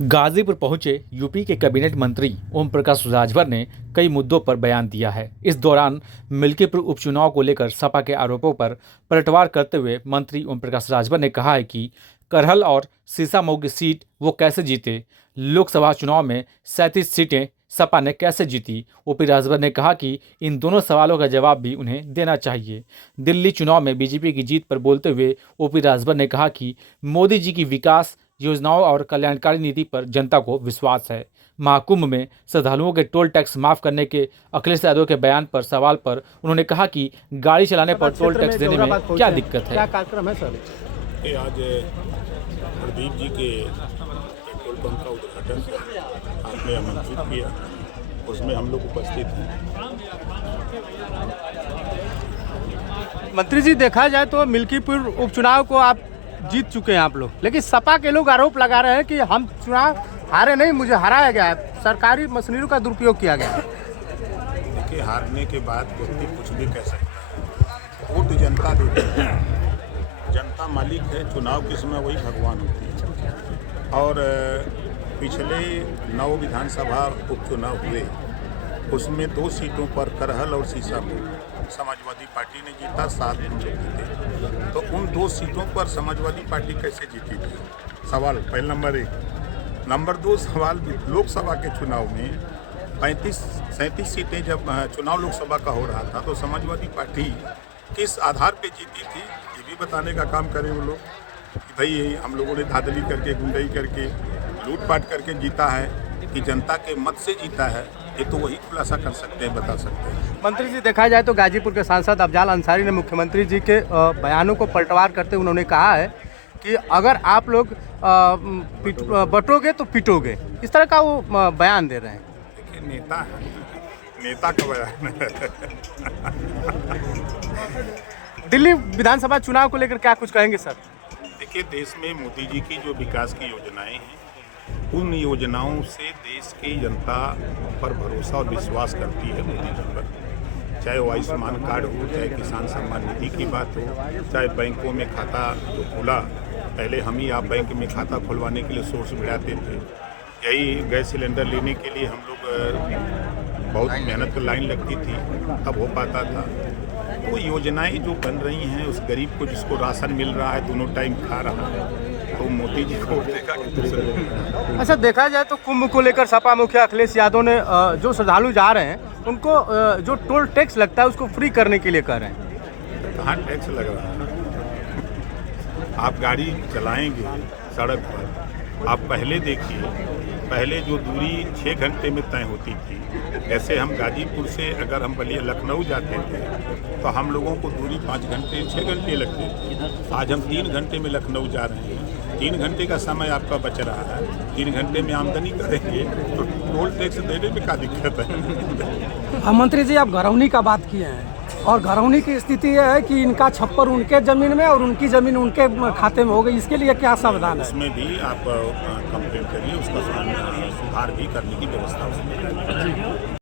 गाजीपुर पहुंचे यूपी के कैबिनेट मंत्री ओम प्रकाश राजभर ने कई मुद्दों पर बयान दिया है। इस दौरान मिल्कीपुर उपचुनाव को लेकर सपा के आरोपों पर पलटवार करते हुए मंत्री ओम प्रकाश राजभर ने कहा है कि करहल और सीसामऊ की सीट वो कैसे जीते, लोकसभा चुनाव में 37 सीटें सपा ने कैसे जीती। ओपी राजभर ने कहा कि इन दोनों सवालों का जवाब भी उन्हें देना चाहिए। दिल्ली चुनाव में बीजेपी की जीत पर बोलते हुए ओपी राजभर ने कहा कि मोदी जी की विकास योजनाओं और कल्याणकारी नीति पर जनता को विश्वास है। महाकुंभ में श्रद्धालुओं के टोल टैक्स माफ करने के अखिलेश यादव के बयान पर सवाल पर उन्होंने कहा कि गाड़ी चलाने पर टोल टैक्स देने में क्या दिक्कत है। क्या कार्यक्रम है सर? आज प्रदीप जी के पेट्रोल पंप का उद्घाटन आपने आमंत्रित किया, उसमें हम लोग उपस्थित हैं। मंत्री जी, देखा जाए तो मिल्कीपुर उपचुनाव को आप जीत चुके हैं आप लोग, लेकिन सपा के लोग आरोप लगा रहे हैं कि हम चुनाव हारे नहीं, मुझे हराया गया है, सरकारी मशीनरी का दुरुपयोग किया गया है। देखिए, हारने के बाद व्यक्ति कुछ भी कह सकता है। वोट जनता देती है, जनता मालिक है। चुनाव के समय वही भगवान होती है। और पिछले 9 विधानसभा उपचुनाव हुए, उसमें 2 सीटों पर करहल और सीसामऊ समाजवादी पार्टी ने जीता, 7 हम लोग जीते। तो उन 2 सीटों पर समाजवादी पार्टी कैसे जीती थी? सवाल पहले नंबर 1। नंबर 2 सवाल, लोकसभा के चुनाव में 37 सीटें जब चुनाव लोकसभा का हो रहा था तो समाजवादी पार्टी किस आधार पे जीती थी, ये भी बताने का काम करें वो लोग कि भाई हम लोगों ने धांधली करके, गुंडई करके, लूटपाट करके जीता है कि जनता के मत से जीता है। ये तो वही खुलासा कर सकते हैं, बता सकते हैं। मंत्री जी, देखा जाए तो गाजीपुर के सांसद अफजाल अंसारी ने मुख्यमंत्री जी के बयानों को पलटवार करते हुए उन्होंने कहा है कि अगर आप लोग बटोगे तो पिटोगे, इस तरह का वो बयान दे रहे हैं। देखिए, नेता है, नेता का बयान दिल्ली विधानसभा चुनाव को लेकर क्या कुछ कहेंगे सर? देखिए, देश में मोदी जी की जो विकास की योजनाएं हैं, उन योजनाओं से देश की जनता पर भरोसा और विश्वास करती है मोदी जी पर। चाहे वो आयुष्मान कार्ड हो, चाहे किसान सम्मान निधि की बात हो, चाहे बैंकों में खाता जो खुला, पहले हम ही आप बैंक में खाता खुलवाने के लिए सोर्स बढ़ाते थे। यही गैस सिलेंडर लेने के लिए हम लोग बहुत मेहनत की लाइन लगती थी, तब हो पाता था। तो योजनाएं जो बन रही हैं, उस गरीब को जिसको राशन मिल रहा है, दोनों टाइम खा रहा है, तो मोदी जी को देखा कि दूसरे। अच्छा, देखा जाए तो कुंभ को लेकर सपा मुखिया अखिलेश यादव ने जो श्रद्धालु जा रहे हैं उनको जो टोल टैक्स लगता है उसको फ्री करने के लिए कह रहे हैं। कहाँ टैक्स लग रहा है? आप गाड़ी चलाएंगे सड़क पर, आप पहले देखिए, पहले जो दूरी 6 घंटे में तय होती थी, ऐसे हम गाजीपुर से अगर हम बलिया लखनऊ जाते थे तो हम लोगों को दूरी 5 घंटे 6 घंटे लगते थे। आज हम 3 घंटे में लखनऊ जा रहे हैं। 3 घंटे का समय आपका बच रहा है, 3 घंटे में आमदनी करेंगे तो टोल टैक्स देने में क्या दिक्कत है? मंत्री जी, आप घरौनी का बात किए हैं और घरौनी की स्थिति यह है कि इनका छप्पर उनके जमीन में और उनकी जमीन उनके खाते में हो गई, इसके लिए क्या समाधान है? उसमें भी आप कंप्लेंट करिए, उसका सुधार भी करने की व्यवस्था उसमें है।